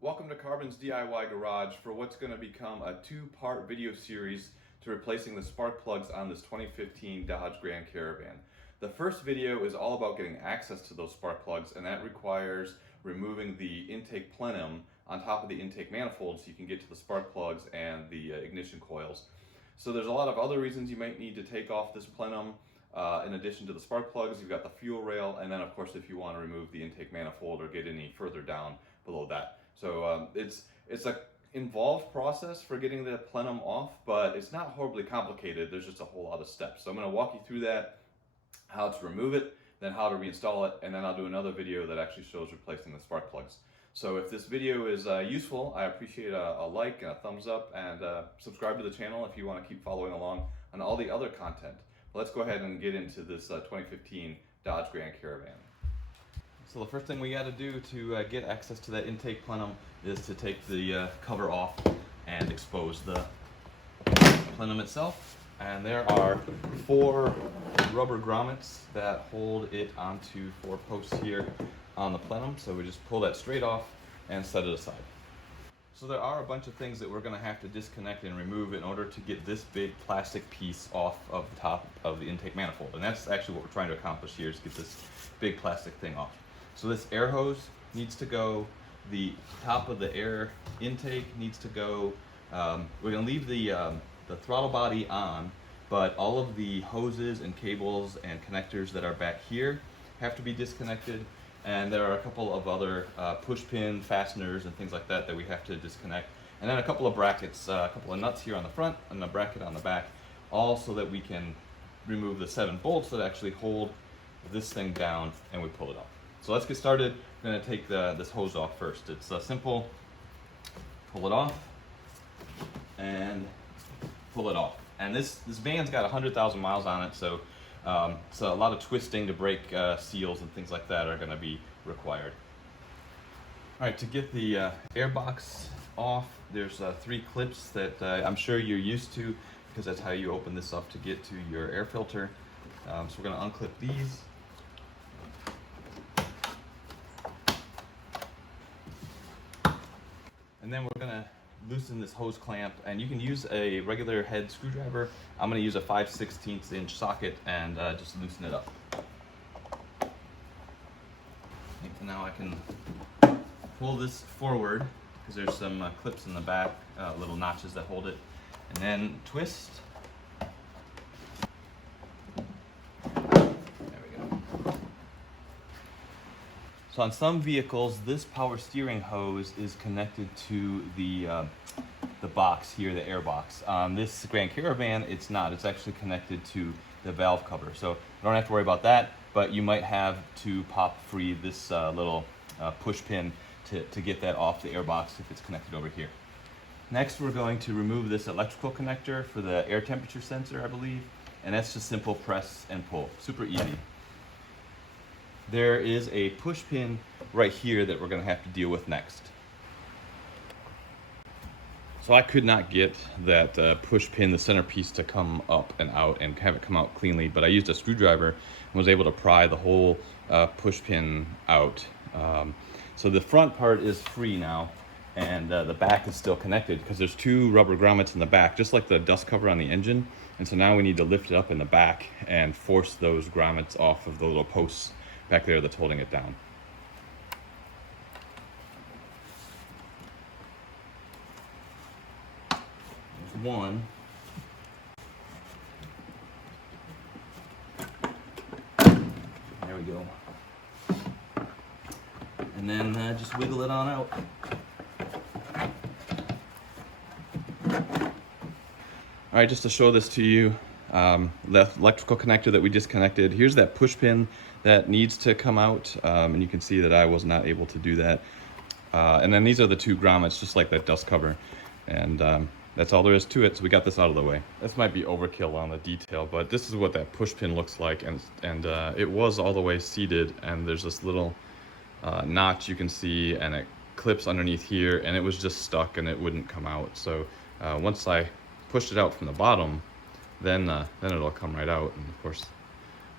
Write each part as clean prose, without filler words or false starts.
Welcome to Carbon's DIY Garage for what's going to become a two-part video series to replacing the spark plugs on this 2015 Dodge Grand Caravan. The first video is all about getting access to those spark plugs, and that requires removing the intake plenum on top of the intake manifold so you can get to the spark plugs and the ignition coils. So there's a lot of other reasons you might need to take off this plenum. In addition to the spark plugs, you've got the fuel rail, and then of course if you want to remove the intake manifold or get any further down below that. So it's a involved process for getting the plenum off, but it's not horribly complicated. There's just a whole lot of steps. So I'm going to walk you through that, how to remove it, then how to reinstall it, and then I'll do another video that actually shows replacing the spark plugs. So if this video is useful, I appreciate a like and a thumbs up, and subscribe to the channel if you want to keep following along on all the other content. But let's go ahead and get into this 2015 Dodge Grand Caravan. So the first thing we got to do to get access to that intake plenum is to take the cover off and expose the plenum itself. And there are 4 rubber grommets that hold it onto 4 posts here on the plenum. So we just pull that straight off and set it aside. So there are a bunch of things that we're going to have to disconnect and remove in order to get this big plastic piece off of the top of the intake manifold. And that's actually what we're trying to accomplish here, is get this big plastic thing off. So this air hose needs to go, the top of the air intake needs to go. We're going to leave the throttle body on, but all of the hoses and cables and connectors that are back here have to be disconnected. And there are a couple of other push pin fasteners and things like that that we have to disconnect. And then a couple of brackets, a couple of nuts here on the front and a bracket on the back, all so that we can remove the 7 bolts that actually hold this thing down and we pull it off. So let's get started. I'm going to take this hose off first. It's simple. Pull it off and pull it off. And this van's got 100,000 miles on it, so a lot of twisting to break seals and things like that are going to be required. All right, to get the air box off, there's 3 clips that I'm sure you're used to, because that's how you open this up to get to your air filter. So we're going to unclip these. And then we're going to loosen this hose clamp, and you can use a regular head screwdriver. I'm going to use a 5/16 inch socket and just loosen it up. And now I can pull this forward, because there's some clips in the back, little notches that hold it, and then twist. So on some vehicles, this power steering hose is connected to the box here, the air box. On this Grand Caravan, it's not. It's actually connected to the valve cover. So you don't have to worry about that, but you might have to pop free this little push pin to get that off the air box if it's connected over here. Next, we're going to remove this electrical connector for the air temperature sensor, I believe, and that's just simple press and pull. Super easy. There is a push pin right here that we're going to have to deal with next. So I could not get that push pin, the centerpiece, to come up and out and have it come out cleanly, but I used a screwdriver and was able to pry the whole push pin out. So the front part is free now, and the back is still connected because there's 2 rubber grommets in the back, just like the dust cover on the engine. And so now we need to lift it up in the back and force those grommets off of the little posts back there that's holding it down. There's one. There we go. And then just wiggle it on out. All right, just to show this to you, the electrical connector that we disconnected, here's that push pin that needs to come out, and you can see that I was not able to do that. And then these are the 2 grommets, just like that dust cover, and that's all there is to it. So we got this out of the way. This might be overkill on the detail, but this is what that push pin looks like, and it was all the way seated, and there's this little notch you can see, and it clips underneath here, and it was just stuck and it wouldn't come out. So once I pushed it out from the bottom, then it'll come right out, and of course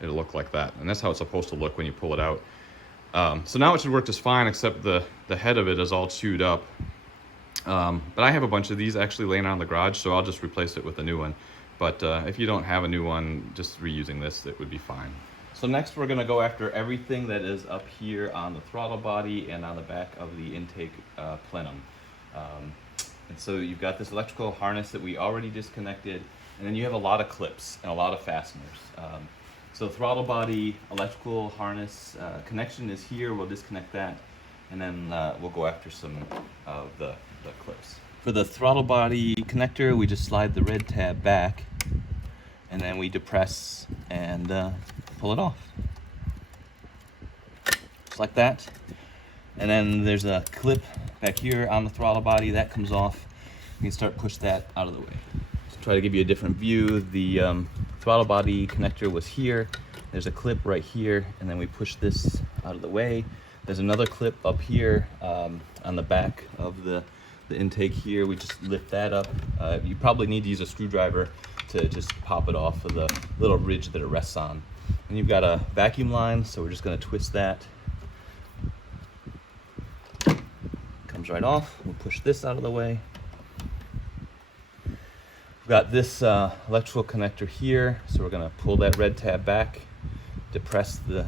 it'll look like that. And that's how it's supposed to look when you pull it out. So now it should work just fine, except the head of it is all chewed up. But I have a bunch of these actually laying around the garage, so I'll just replace it with a new one. But if you don't have a new one, just reusing this, it would be fine. So next we're gonna go after everything that is up here on the throttle body and on the back of the intake plenum. And so you've got this electrical harness that we already disconnected, and then you have a lot of clips and a lot of fasteners. So throttle body, electrical harness connection is here. We'll disconnect that, and then we'll go after some of the clips. For the throttle body connector, we just slide the red tab back, and then we depress and pull it off. Just like that. And then there's a clip back here on the throttle body that comes off. You can start push that out of the way. To try to give you a different view, the throttle body connector was here. There's a clip right here, and then we push this out of the way. There's another clip up here on the back of the intake here. We just lift that up. You probably need to use a screwdriver to just pop it off of the little ridge that it rests on. And you've got a vacuum line, so we're just going to twist that. Comes right off. We'll push this out of the way. We've got this electrical connector here, so we're going to pull that red tab back, depress the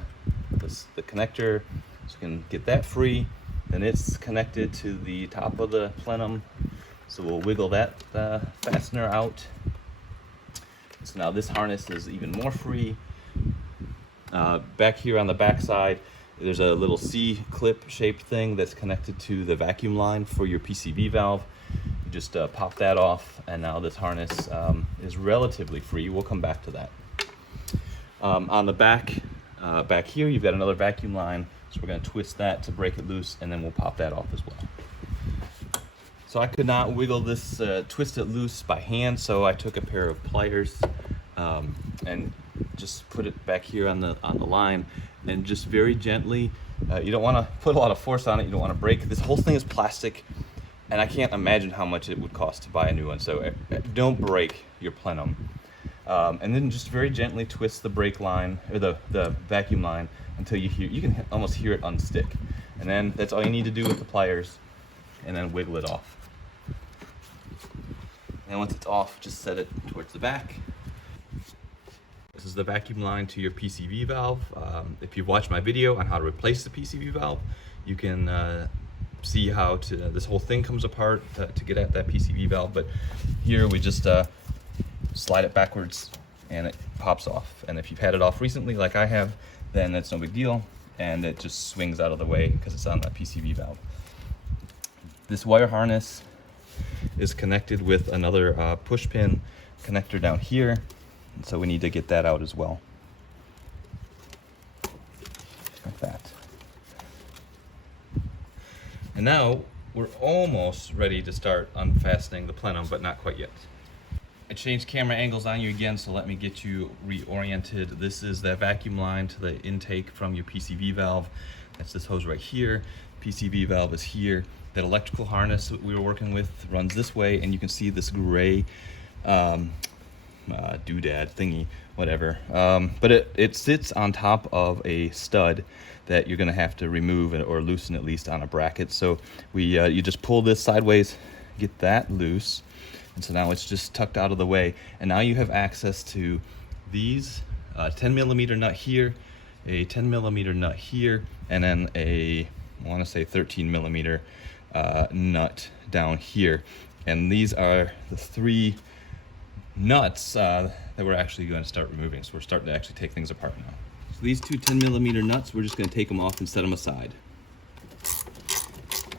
connector so we can get that free. Then it's connected to the top of the plenum, so we'll wiggle that fastener out. So now this harness is even more free. Back here on the back side, there's a little C-clip shaped thing that's connected to the vacuum line for your PCV valve. You just pop that off, and now this harness is relatively free. We'll come back to that. On the back here, you've got another vacuum line, so we're going to twist that to break it loose, and then we'll pop that off as well. So I could not wiggle this, twist it loose by hand, so I took a pair of pliers and just put it back here on the line, and just very gently. You don't want to put a lot of force on it. You don't want to break. This whole thing is plastic, and I can't imagine how much it would cost to buy a new one. So don't break your plenum. And then just very gently twist the brake line or the vacuum line until you can almost hear it unstick. And then that's all you need to do with the pliers, and then wiggle it off. And once it's off, just set it towards the back. This is the vacuum line to your PCV valve. If you've watched my video on how to replace the PCV valve, you can see how this whole thing comes apart to get at that PCV valve. But here we just slide it backwards and it pops off. And if you've had it off recently, like I have, then that's no big deal, and it just swings out of the way because it's on that PCV valve. This wire harness is connected with another push pin connector down here, and so we need to get that out as well, like that. And now we're almost ready to start unfastening the plenum, but not quite yet. I changed camera angles on you again, so let me get you reoriented. This is that vacuum line to the intake from your PCV valve. That's this hose right here. PCV valve is here. That electrical harness that we were working with runs this way, and you can see this gray doodad thingy, whatever. But it sits on top of a stud that you're gonna have to remove or loosen at least on a bracket. So you just pull this sideways, get that loose. And so now it's just tucked out of the way. And now you have access to these 10 millimeter nut here, a 10 millimeter nut here, and then I wanna say 13 millimeter nut down here. And these are the three nuts that we're actually going to start removing. So we're starting to actually take things apart now. So these two 10 millimeter nuts, we're just going to take them off and set them aside.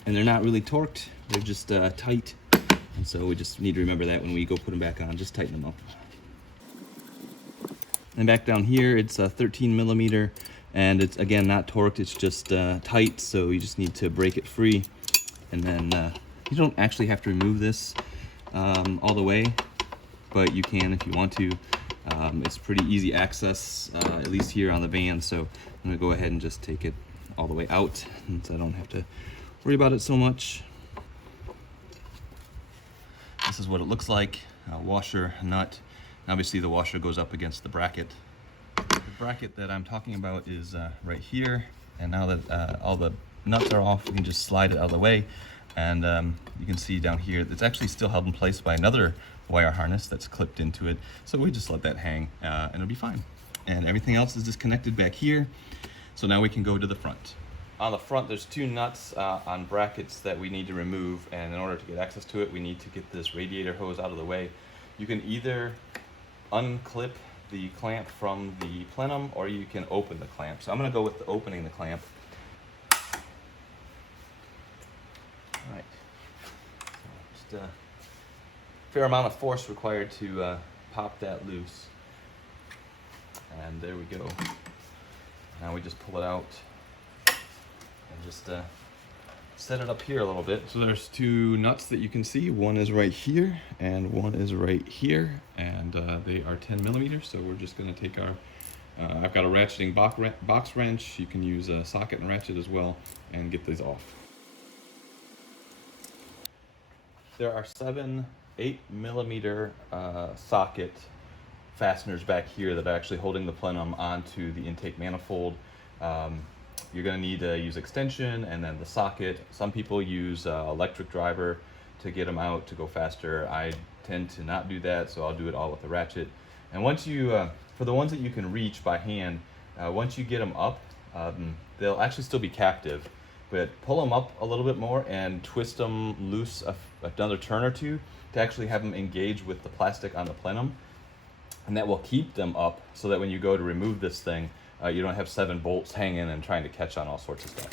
And they're not really torqued, they're just tight. And so we just need to remember that when we go put them back on, just tighten them up. And back down here, it's 13 millimeter, and it's again not torqued, it's just tight, so you just need to break it free. And then you don't actually have to remove this all the way, but you can if you want to. It's pretty easy access, at least here on the van, so I'm gonna go ahead and just take it all the way out, and so I don't have to worry about it so much. This is what it looks like, washer, nut. Obviously the washer goes up against the bracket. The bracket that I'm talking about is right here, And now that all the nuts are off, we can just slide it out of the way. And you can see down here, it's actually still held in place by another wire harness that's clipped into it. So we just let that hang and it'll be fine. And everything else is disconnected back here. So now we can go to the front. On the front, there's two nuts on brackets that we need to remove. And in order to get access to it, we need to get this radiator hose out of the way. You can either unclip the clamp from the plenum, or you can open the clamp. So I'm gonna go with the opening the clamp. All right, so just a fair amount of force required to pop that loose. And there we go. Now we just pull it out and just set it up here a little bit. So there's two nuts that you can see. One is right here and one is right here, and they are 10 millimeters. So we're just gonna take our, I've got a ratcheting box wrench. You can use a socket and ratchet as well, and get these off. There are 7 8mm socket fasteners back here that are actually holding the plenum onto the intake manifold. You're going to need to use extension and then the socket. Some people use electric driver to get them out to go faster. I tend to not do that, so I'll do it all with the ratchet. And once you, for the ones that you can reach by hand, once you get them up, they'll actually still be captive, but pull them up a little bit more and twist them loose another turn or two to actually have them engage with the plastic on the plenum. And that will keep them up so that when you go to remove this thing, you don't have 7 bolts hanging and trying to catch on all sorts of stuff.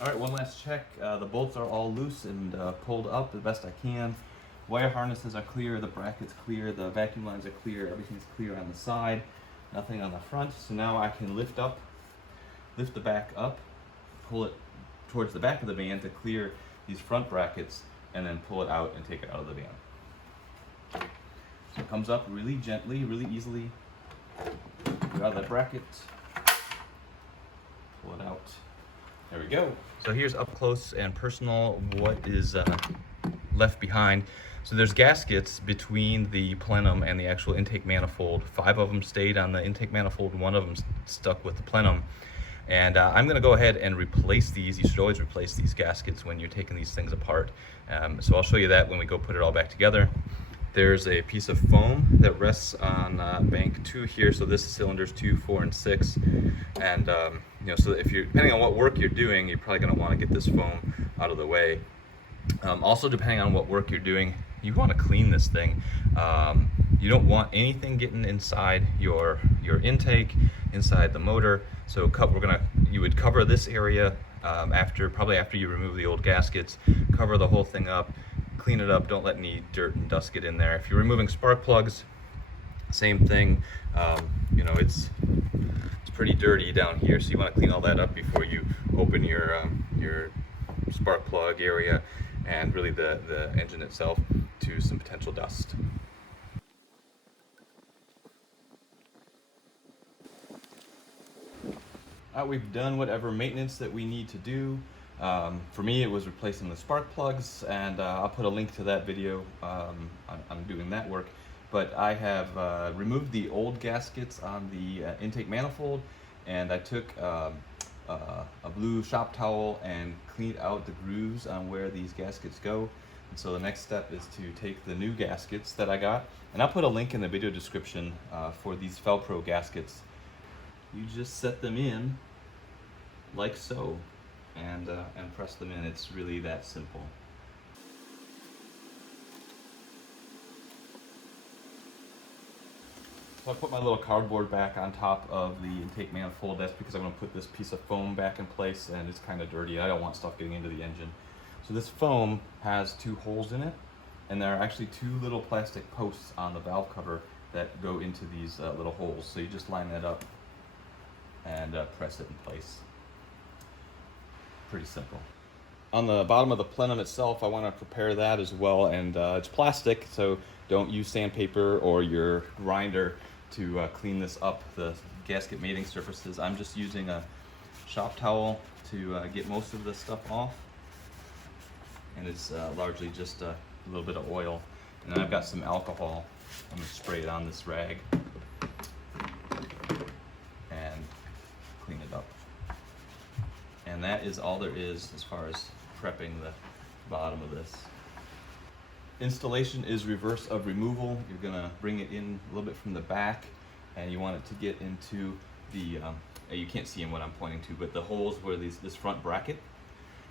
All right, one last check. The bolts are all loose and pulled up the best I can. Wire harnesses are clear, the bracket's clear, the vacuum lines are clear, everything's clear on the side, nothing on the front. So now I can lift the back up, pull it towards the back of the van to clear these front brackets, and then pull it out and take it out of the van. So it comes up really gently, really easily. Get out of that bracket, pull it out. There we go. So here's up close and personal what is left behind. So there's gaskets between the plenum and the actual intake manifold. 5 of them stayed on the intake manifold, and 1 of them stuck with the plenum. And I'm gonna go ahead and replace these. You should always replace these gaskets when you're taking these things apart. So I'll show you that when we go put it all back together. There's a piece of foam that rests on bank 2 here. So this is cylinders 2, 4, and 6. And you know, so if you're, depending on what work you're doing, you're probably gonna wanna get this foam out of the way. Also, depending on what work you're doing, you want to clean this thing. You don't want anything getting inside your intake, inside the motor. So you would cover this area probably after you remove the old gaskets. Cover the whole thing up, clean it up. Don't let any dirt and dust get in there. If you're removing spark plugs, same thing. You know, it's pretty dirty down here, so you want to clean all that up before you open your spark plug area and really the engine itself to some potential dust. We've done whatever maintenance that we need to do. For me, it was replacing the spark plugs, and I'll put a link to that video on doing that work. But I have removed the old gaskets on the intake manifold, and I took a blue shop towel and cleaned out the grooves on where these gaskets go. And so the next step is to take the new gaskets that I got, and I'll put a link in the video description for these Felpro gaskets. You just set them in like so, and press them in. It's really that simple. So I put my little cardboard back on top of the intake manifold. That's because I'm going to put this piece of foam back in place, and it's kind of dirty. I don't want stuff getting into the engine. So this foam has 2 holes in it, and there are actually 2 little plastic posts on the valve cover that go into these little holes. So you just line that up and press it in place. Pretty simple. On the bottom of the plenum itself, I want to prepare that as well, and it's plastic, so don't use sandpaper or your grinder to clean this up, the gasket mating surfaces. I'm just using a shop towel to get most of this stuff off. and it's largely just a little bit of oil. And then I've got some alcohol. I'm going to spray it on this rag and clean it up. And that is all there is as far as prepping the bottom of this. Installation is reverse of removal. You're going to bring it in a little bit from the back, and you want it to get into the, you can't see in what I'm pointing to, but the holes where this front bracket,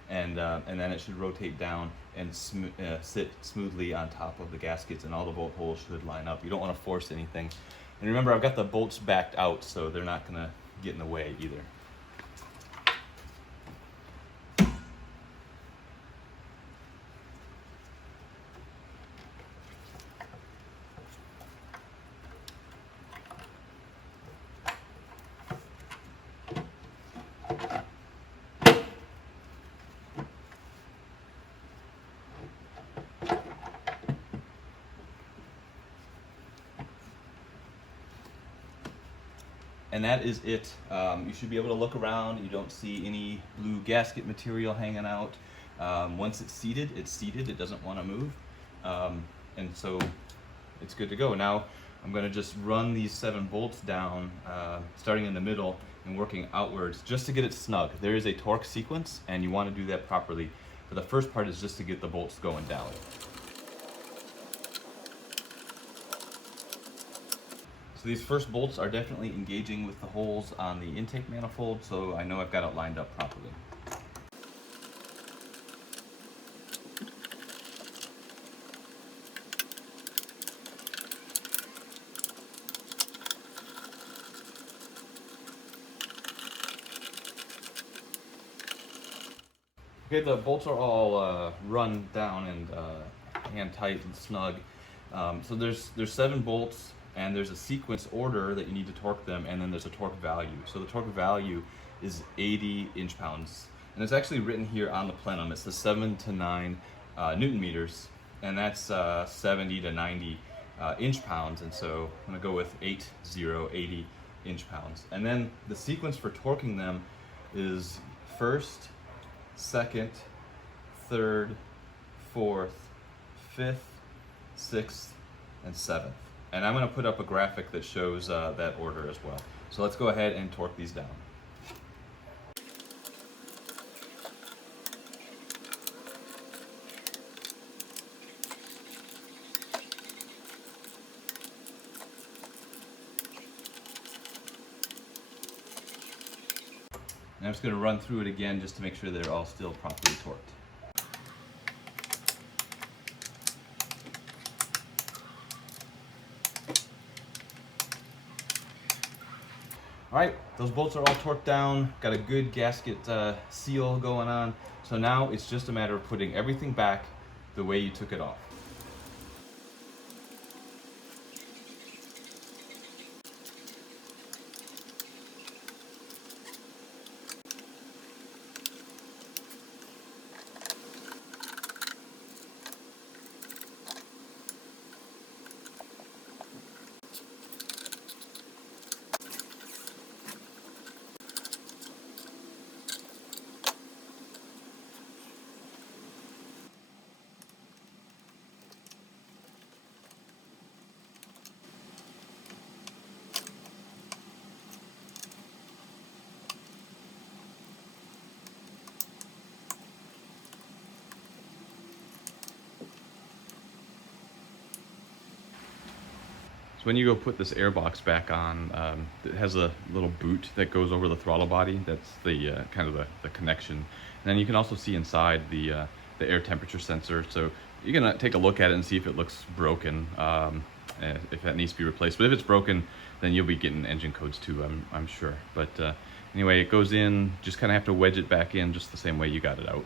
and then it should rotate down and sit smoothly on top of the gaskets, and all the bolt holes should line up. You don't want to force anything. And remember, I've got the bolts backed out, so they're not going to get in the way either. And that is it. You should be able to look around. You don't see any blue gasket material hanging out. Once it's seated, it doesn't want to move. And so it's good to go. Now I'm going to just run these 7 bolts down, starting in the middle and working outwards just to get it snug. There is a torque sequence, and you want to do that properly. But the first part is just to get the bolts going down. So these first bolts are definitely engaging with the holes on the intake manifold, so I know I've got it lined up properly. Okay, the bolts are all run down and hand tight and snug. So there's 7 bolts, and there's a sequence order that you need to torque them, and then there's a torque value. So the torque value is 80 inch-pounds, and it's actually written here on the plenum. It's the 7 to 9 Newton meters, and that's 70 to 90 inch-pounds, and so I'm gonna go with 80 inch-pounds. And then the sequence for torquing them is first, second, third, fourth, fifth, sixth, and seventh. And I'm going to put up a graphic that shows that order as well. So let's go ahead and torque these down. And I'm just going to run through it again just to make sure they're all still properly torqued. All right, those bolts are all torqued down, got a good gasket seal going on. So now it's just a matter of putting everything back the way you took it off. When you go put this air box back on, it has a little boot that goes over the throttle body. That's the kind of the connection. And then you can also see inside the air temperature sensor. So you're gonna take a look at it and see if it looks broken, if that needs to be replaced. But if it's broken, then you'll be getting engine codes too, I'm sure. But anyway, it goes in. Just kind of have to wedge it back in just the same way you got it out.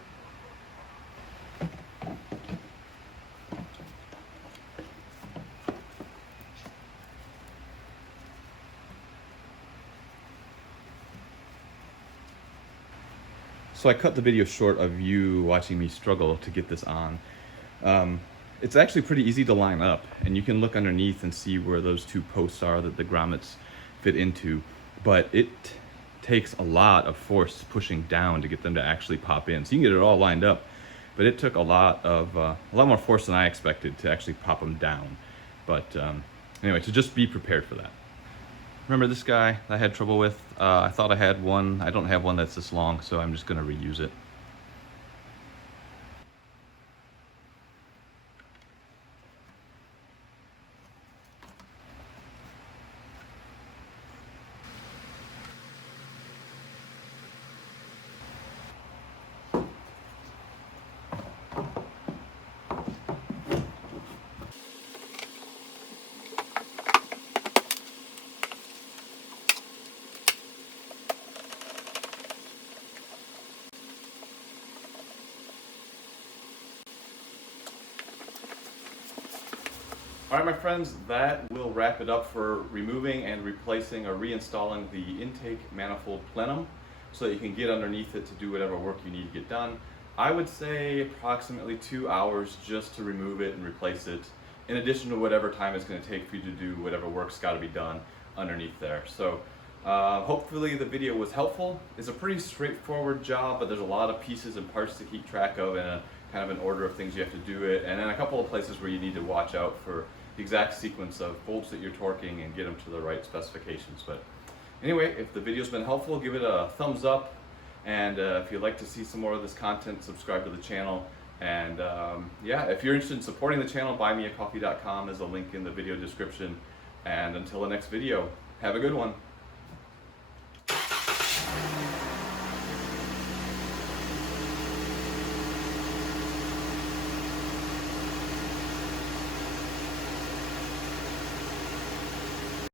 So I cut the video short of you watching me struggle to get this on. It's actually pretty easy to line up, and you can look underneath and see where those 2 posts are that the grommets fit into, but it takes a lot of force pushing down to get them to actually pop in. So you can get it all lined up, but it took a lot more force than I expected to actually pop them down. But anyway, so just be prepared for that. Remember this guy I had trouble with? I thought I had one. I don't have one that's this long, so I'm just going to reuse it. All right, my friends, that will wrap it up for removing and replacing or reinstalling the intake manifold plenum so that you can get underneath it to do whatever work you need to get done. I would say approximately 2 hours just to remove it and replace it, in addition to whatever time it's going to take for you to do whatever work's got to be done underneath there. So hopefully the video was helpful. It's a pretty straightforward job, but there's a lot of pieces and parts to keep track of and kind of an order of things you have to do it, and then a couple of places where you need to watch out for the exact sequence of bolts that you're torquing and get them to the right specifications. But anyway, if the video's been helpful, give it a thumbs up, and if you'd like to see some more of this content, subscribe to the channel. And yeah, if you're interested in supporting the channel, buymeacoffee.com is a link in the video description. And until the next video, have a good one.